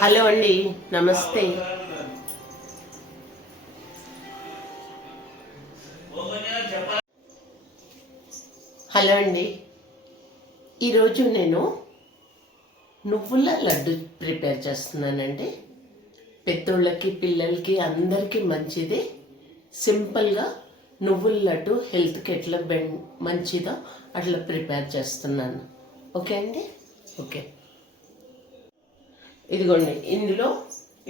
Hello అండి, నమస్తే. Hello అండి, ఈరోజు నేను నువ్వుల లడ్డు ప్రిపేర్ చేస్తున్నానండి. పెద్దోళ్ళకి పిల్లలకి అందరికీ మంచిది. సింపుల్గా నువ్వుల లడ్డు హెల్త్కి ఎట్లా మంచిదో అట్లా ప్రిపేర్ చేస్తున్నాను. ఓకే అండి, ఓకే. ఇదిగోండి, ఇందులో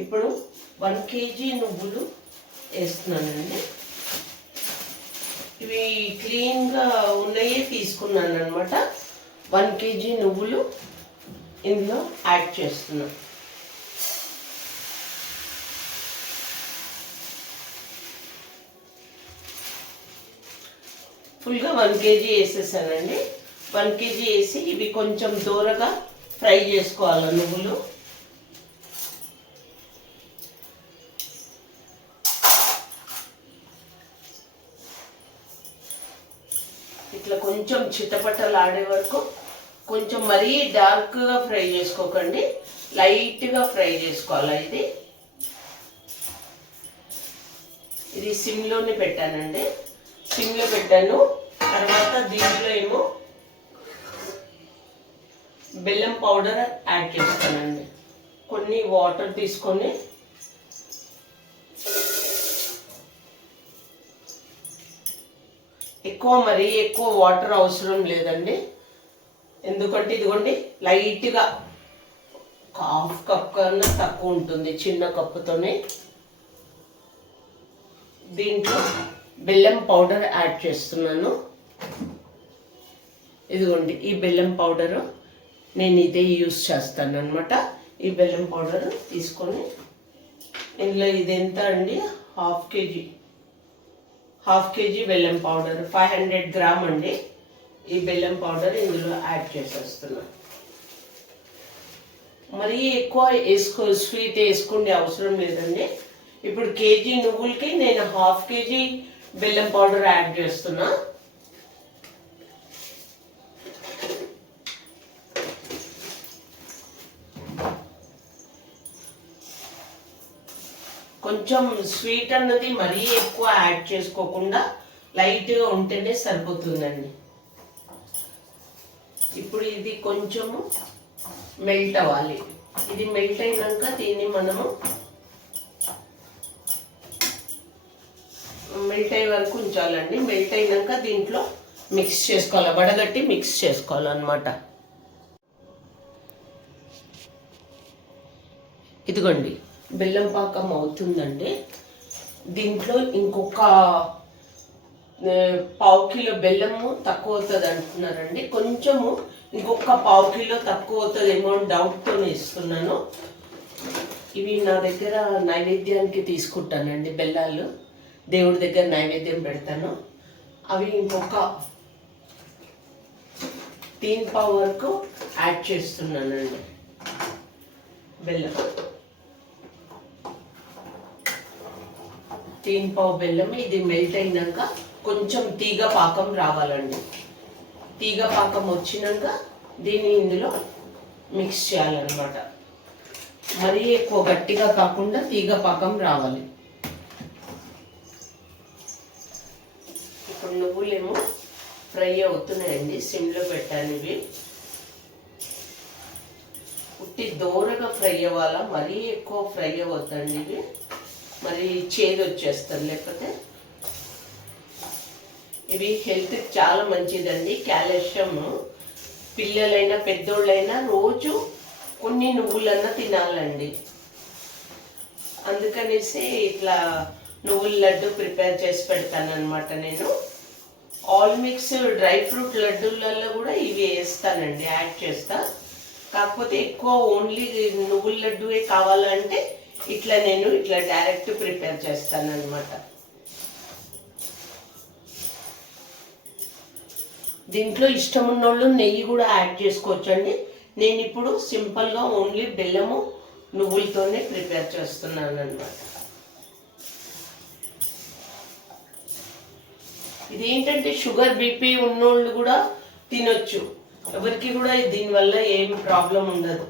ఇప్పుడు 1 kg నువ్వులు వేస్తున్నానండి. ఇవి క్లీన్గా ఉన్నాయే తీసుకున్నాను అనమాట. 1 kg నువ్వులు ఇందులో యాడ్ చేస్తున్నాను. ఫుల్గా 1 kg వేసేసానండి. 1 kg వేసి ఇవి కొంచెం దూరగా ఫ్రై చేసుకోవాలి నువ్వులు. ఇట్లా కొంచెం చిట్టపట్టలు ఆడే వరకు, కొంచెం మరీ డార్క్గా ఫ్రై చేసుకోకండి, లైట్గా ఫ్రై చేసుకోవాలి. ఇది సిమ్లోనే పెట్టానండి, సిమ్లో పెట్టాను. తర్వాత దీంట్లో ఏమో బెల్లం పౌడర్ యాడ్ చేస్తానండి. కొన్ని వాటర్ తీసుకొని మరీ ఎక్కువ వాటర్ అవసరం లేదండి. ఎందుకంటే ఇదిగోండి, లైట్గా 1/2 కప్ కన్నా తక్కువ ఉంటుంది చిన్న కప్పుతోనే. దీంట్లో బెల్లం పౌడర్ యాడ్ చేస్తున్నాను. ఇదిగోండి, ఈ బెల్లం పౌడరు నేను ఇదే యూస్ చేస్తాను అనమాట. ఈ బెల్లం పౌడర్ తీసుకొని ఇందులో ఇది ఎంత అండి, 1/2 kg బెల్లం పౌడర్, 500 గ్రామ్ అండి. ఈ బెల్లం పౌడర్ ఇందులో యాడ్ చేసేస్తున్నాను. మరీ ఎక్కువ స్వీట్ వేసుకునే అవసరం లేదండి. ఇప్పుడు కేజీ నువ్వులకి నేను 1/2 kg బెల్లం పౌడర్ యాడ్ చేస్తున్నా. కొంచెం స్వీట్ అన్నది మరీ ఎక్కువ యాడ్ చేసుకోకుండా లైట్గా ఉంటేనే సరిపోతుందండి. ఇప్పుడు ఇది కొంచెము మెల్ట్ అవ్వాలి. ఇది మెల్ట్ అయినాక దీన్ని మనము మెల్ట్ అయ్యే వరకు ఉంచాలండి. మెల్ట్ అయినాక దీంట్లో మిక్స్ చేసుకోవాలి, వడగట్టి మిక్స్ చేసుకోవాలన్నమాట. ఇదిగోండి, బెల్లం పాకం అవుతుందండి. దీంట్లో ఇంకొక 1/2 కిలో బెల్లము తక్కువ అవుతుంది అంటున్నారండి. కొంచెము ఇంకొక 1/2 కిలో తక్కువ అవుతుందేమో అని డౌట్తో ఇస్తున్నాను. ఇవి నా దగ్గర నైవేద్యానికి తీసుకుంటానండి, బెల్లాలు దేవుడి దగ్గర నైవేద్యం పెడతాను. అవి ఇంకొక 3 పావు వరకు యాడ్ చేస్తున్నానండి బెల్లం. 3 పావు బెల్లం. ఇది మెల్ట్ అయినాక కొంచెం తీగ పాకం రావాలండి. తీగ పాకం వచ్చినాక దీన్ని ఇందులో మిక్స్ చేయాలన్నమాట. మరీ ఎక్కువ గట్టిగా కాకుండా తీగ పాకం రావాలి. ఇప్పుడు నువ్వులేమో ఫ్రై అవుతున్నాయండి, సిమ్లో పెట్టాను. ఇవి ఉట్టి దోరగా ఫ్రై అవ్వాలా, మరీ ఎక్కువ ఫ్రై అవ్వద్దండి. ఇవి మరి చేదు వచ్చేస్తుంది లేకపోతే. ఇవి హెల్త్కి చాలా మంచిదండి, కాల్షియం. పిల్లలైనా పెద్దోళ్ళైనా రోజు కొన్ని నువ్వులన్నా తినాలండి. అందుకనేసి ఇట్లా నువ్వుల లడ్డు ప్రిపేర్ చేసి పెడతాను అనమాట నేను. ఆల్ మిక్స్ డ్రై ఫ్రూట్ లడ్డూలలో కూడా ఇవి వేస్తానండి, యాడ్ చేస్తా. కాకపోతే ఎక్కువ ఓన్లీ నువ్వుల లడ్డువే కావాలంటే నేను ఇట్లా డైరెక్ట్ ప్రిపేర్ చేస్తాను అనమాట. దీంట్లో ఇష్టం ఉన్నోళ్ళు నెయ్యి కూడా యాడ్ చేసుకోవచ్చండి. నేను ఇప్పుడు సింపుల్గా ఓన్లీ బెల్లము నువ్వులతోనే ప్రిపేర్ చేస్తున్నాను అనమాట. ఇదేంటంటే షుగర్ బీపీ ఉన్నోళ్ళు కూడా తినొచ్చు, ఎవరికి కూడా దీనివల్ల ఏం ప్రాబ్లం ఉండదు.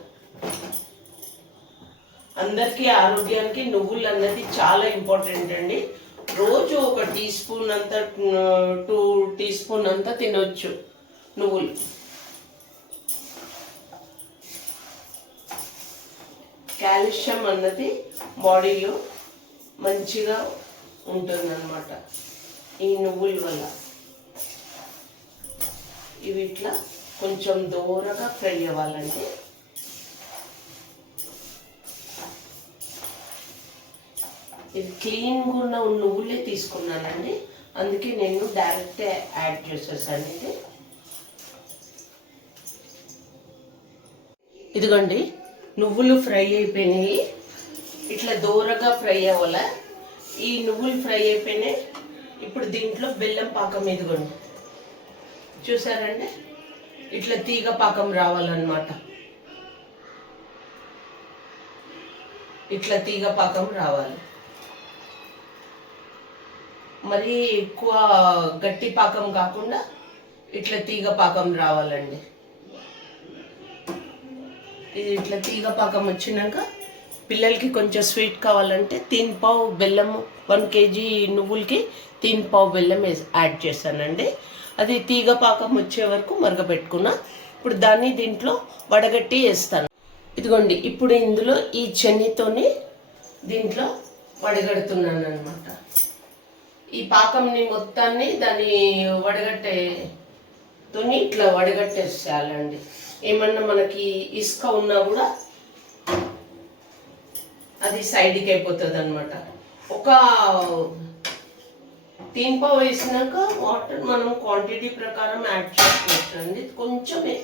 అందరికీ ఆరోగ్యానికి నువ్వులు అన్నది చాలా ఇంపార్టెంట్ అండి. రోజు ఒక టీ స్పూన్ అంత 2 టీ స్పూన్ అంతా తినొచ్చు నువ్వులు. కాల్షియం అన్నది బాడీలో మంచిగా ఉంటుందన్నమాట ఈ నువ్వుల వల్ల. ఇవి ఇట్లా కొంచెం దూరగా ఫ్రై అవ్వాలండి. ఇది క్లీన్గా ఉన్న నువ్వులే తీసుకున్నానండి, అందుకే నేను డైరెక్ట్ యాడ్ చేసేసాను. ఇదిగోండి నువ్వులు ఫ్రై అయిపోయినాయి. ఇట్లా దూరగా ఫ్రై అవ్వాల. ఈ నువ్వులు ఫ్రై అయిపోయినాయి. ఇప్పుడు దీంట్లో బెల్లం పాకం ఇదిగోండి, చూసారండి ఇట్లా తీగ పాకం రావాలన్నమాట. ఇట్లా తీగ పాకం రావాలి. మరి ఎక్కువ గట్టి పాకం కాకుండా ఇట్లా తీగ పాకం రావాలండి. ఇది ఇట్లా తీగ పాకం వచ్చినాక పిల్లలకి కొంచెం స్వీట్ కావాలంటే 3 పావు బెల్లం, 1 కేజీ నువ్వులకి 3 పావు బెల్లం యాడ్ చేశానండి. అది తీగ పాకం వచ్చే వరకు మరగబెట్టుకున్నా. ఇప్పుడు దాన్ని దీంట్లో వడగట్టి వేస్తాను. ఇదిగోండి ఇప్పుడు ఇందులో ఈ చెన్నితోని దీంట్లో వడగడుతున్నాను అనమాట. ఈ పాకంని మొత్తాన్ని దాన్ని వడగట్టేతోని ఇట్లా వడగట్టేసేయాలండి. ఏమన్నా మనకి ఇసుక ఉన్నా కూడా అది సైడ్కి అయిపోతుంది అనమాట. ఒక 3 పావు వేసినాక వాటర్ మనం క్వాంటిటీ ప్రకారం యాడ్ చేసుకోవచ్చు అండి. కొంచెమే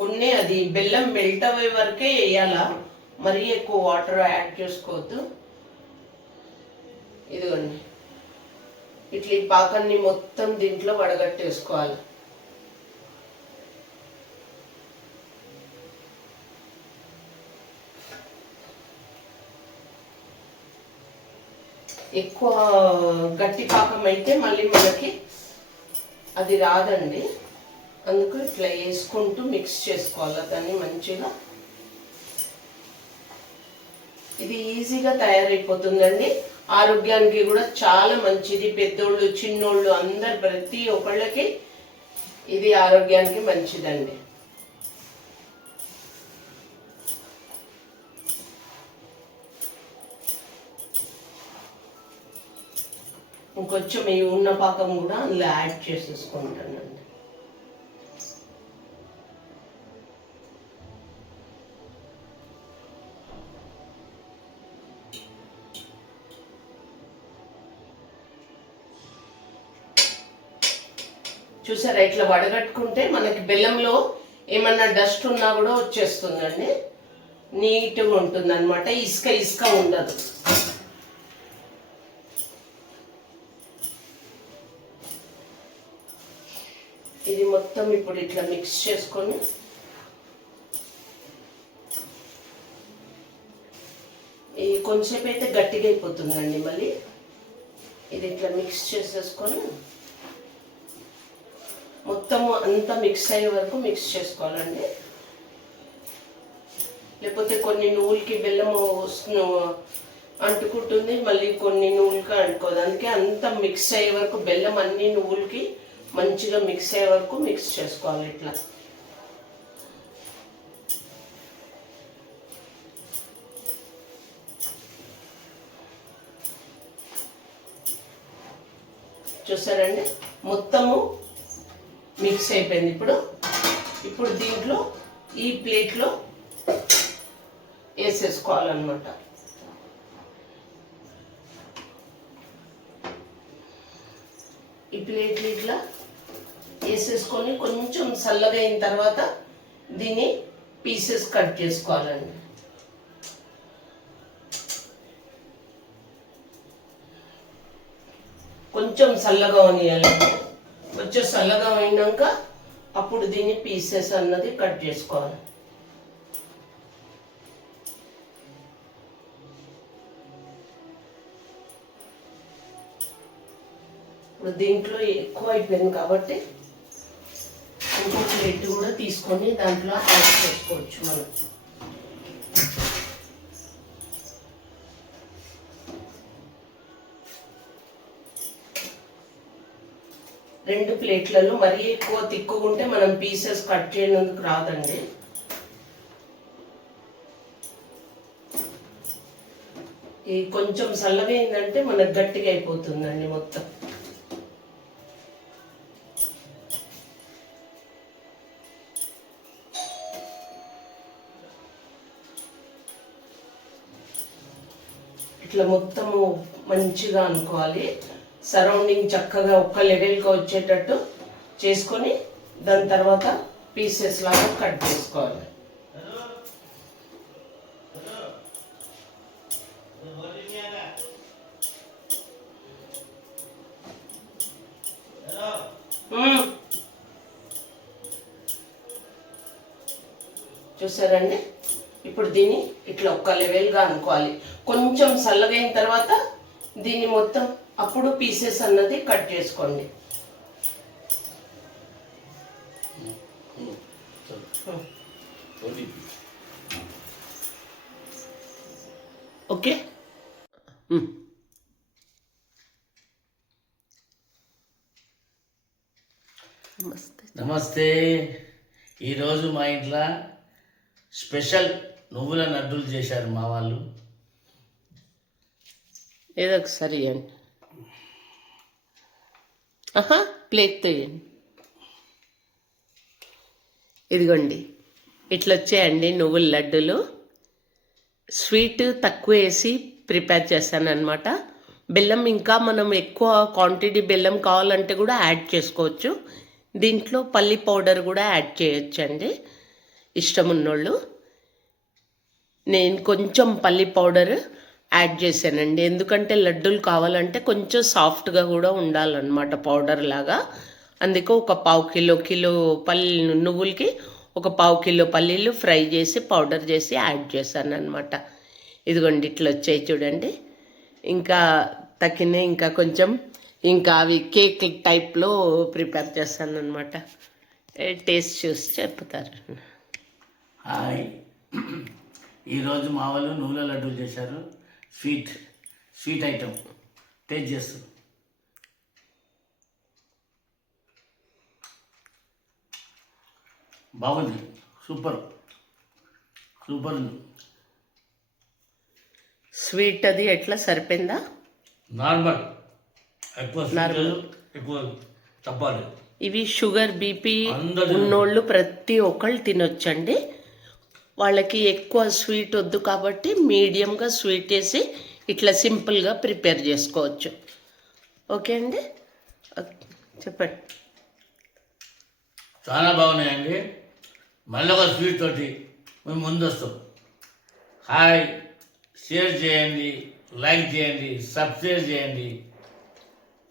కొన్ని, అది బెల్లం మెల్ట్ అయ్యే వరకే వేయాలా, మరీ ఎక్కువ వాటర్ యాడ్ చేసుకోవద్దు. ఇదిగోండి ఇట్లా ఈ పాకాన్ని మొత్తం దీంట్లో వడగట్టేసుకోవాలి. ఎక్కువ గట్టి పాకం అయితే మళ్ళీ మనకి అది రాదండి. అందుకు ఇట్లా వేసుకుంటూ మిక్స్ చేసుకోవాలి దాన్ని మంచిగా. ఇది ఈజీగా తయారైపోతుందండి. ఆరోగ్యానికి కూడా చాలా మంచిది. పెద్దోళ్ళు చిన్నోళ్ళు అందరు ప్రతి ఒక్కళ్ళకి ఇది ఆరోగ్యానికి మంచిదండి. ఇంకొంచెం ఈ ఉన్న పాకం కూడా అందులో యాడ్ చేసేసుకుంటానండి. చూసారా ఇట్లా వడగట్టుకుంటే మనకి బెల్లంలో ఏమన్నా డస్ట్ ఉన్నా కూడా వచ్చేస్తుందండి. నీట్గా ఉంటుంది అనమాట. ఇసుక ఇసుక ఉండదు. ఇది మొత్తం ఇప్పుడు ఇట్లా మిక్స్ చేసుకొని ఇది కొంచెంసేపు అయితే గట్టిగా అయిపోతుందండి. మళ్ళీ ఇది ఇట్లా మిక్స్ చేసేసుకొని మొత్తము అంతా మిక్స్ అయ్యే వరకు మిక్స్ చేసుకోవాలండి. లేకపోతే కొన్ని నువ్వులకి బెల్లం అంటుకుంటుంది, మళ్ళీ కొన్ని నువ్వులకి అంటుకోదు. అందుకే అంతా మిక్స్ అయ్యే వరకు బెల్లం అన్ని నువ్వులకి మంచిగా మిక్స్ అయ్యే వరకు మిక్స్ చేసుకోవాలి. ఇట్లా చూసారండి మొత్తము మిక్స్ అయిపోయింది. ఇప్పుడు దీంట్లో ఈ ప్లేట్లో వేసేసుకోవాలన్నమాట. ఈ ప్లేట్లు ఇట్లా వేసేసుకొని కొంచెం చల్లగా అయిన తర్వాత దీన్ని పీసెస్ కట్ చేసుకోవాలండి. కొంచెం చల్లగా ఉనియాలండి. కొంచెం చల్లగా అయినాక అప్పుడు దీన్ని పీసెస్ అన్నది కట్ చేసుకోవాలి. ఇప్పుడు దీంట్లో ఎక్కువ అయిపోయింది కాబట్టి ఇంకో ప్లేట్ కూడా తీసుకొని దాంట్లో యాడ్ చేసుకోవచ్చు మనం. 2 ప్లేట్లలో మరీ ఎక్కువ తిక్కుకుంటే మనం పీసెస్ కట్ చేయడానికి రాదండి. ఈ కొంచెం చల్లగా అయిందంటే మనకు గట్టిగా అయిపోతుందండి మొత్తం. ఇట్లా మొత్తము మంచిగా అనుకోవాలి. సరౌండింగ్ చక్కగా ఒక్క లెవెల్గా వచ్చేటట్టు చేసుకొని దాని తర్వాత పీసెస్ లాగా కట్ చేసుకోవాలి. చూసారండి, ఇప్పుడు దీన్ని ఇట్లా ఒక్క లెవెల్గా అనుకోవాలి. కొంచెం చల్లగైన తర్వాత దీన్ని మొత్తం అప్పుడు పీసెస్ అన్నది కట్ చేసుకోండి. ఓకే. నమస్తే. ఈరోజు మా ఇంట్లో స్పెషల్ నువ్వుల లడ్డూలు చేశారు మా వాళ్ళు. ఏదో ఒకసారి ఇవ్వండి. ప్లేట్తో ఇవ్వండి. ఇదిగోండి, ఇట్లా వచ్చాయండి నువ్వుల లడ్డూలు. స్వీట్ తక్కువ వేసి ప్రిపేర్ చేశాను అనమాట. బెల్లం ఇంకా మనం ఎక్కువ క్వాంటిటీ బెల్లం కావాలంటే కూడా యాడ్ చేసుకోవచ్చు. దీంట్లో పల్లి పౌడర్ కూడా యాడ్ చేయొచ్చండి ఇష్టం ఉన్నోళ్ళు. నేను కొంచెం పల్లి పౌడర్ యాడ్ చేశానండి, ఎందుకంటే లడ్డూలు కావాలంటే కొంచెం సాఫ్ట్గా కూడా ఉండాలన్నమాట పౌడర్ లాగా. అందుకే ఒక పావు కిలో నువ్వులకి ఒక పావు కిలో పల్లీలు ఫ్రై చేసి పౌడర్ చేసి యాడ్ చేశాను అనమాట. ఇదిగోండి ఇట్లా వచ్చాయి చూడండి. ఇంకా ఇంకా కొంచెం ఇంకా అవి కేక్ టైప్లో ప్రిపేర్ చేస్తాను అనమాట. టేస్ట్ చూసి చెప్తారు. హాయ్, ఈరోజు మా వాళ్ళు నువ్వుల లడ్డూలు చేశారు. స్వీట్ ఐటమ్ టేస్ట్ చేస్తారు. బాగుంది, సూపర్ ఉంది. స్వీట్ అది ఎట్లా సరిపోయిందా? నార్మల్, ఎక్కువ తప్పాలి. ఇవి షుగర్ బీపీ ఉన్నోళ్ళు ప్రతి ఒక్కళ్ళు తినొచ్చండి. వాళ్ళకి ఎక్కువ స్వీట్ వద్దు కాబట్టి మీడియంగా స్వీట్ వేసి ఇట్లా సింపుల్గా ప్రిపేర్ చేసుకోవచ్చు. ఓకే అండి, చెప్పండి. చాలా బాగున్నాయండి. మళ్ళీ ఒక స్వీట్ తోటి మేము ముందు వస్తాం. హాయ్, షేర్ చేయండి, లైక్ చేయండి, సబ్స్క్రైబ్ చేయండి.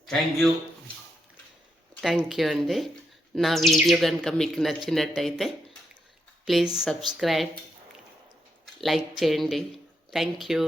థ్యాంక్ యూ అండి. నా వీడియో కనుక మీకు నచ్చినట్టయితే ప్లీజ్ సబ్స్క్రైబ్, లైక్ చేయండి. Thank you.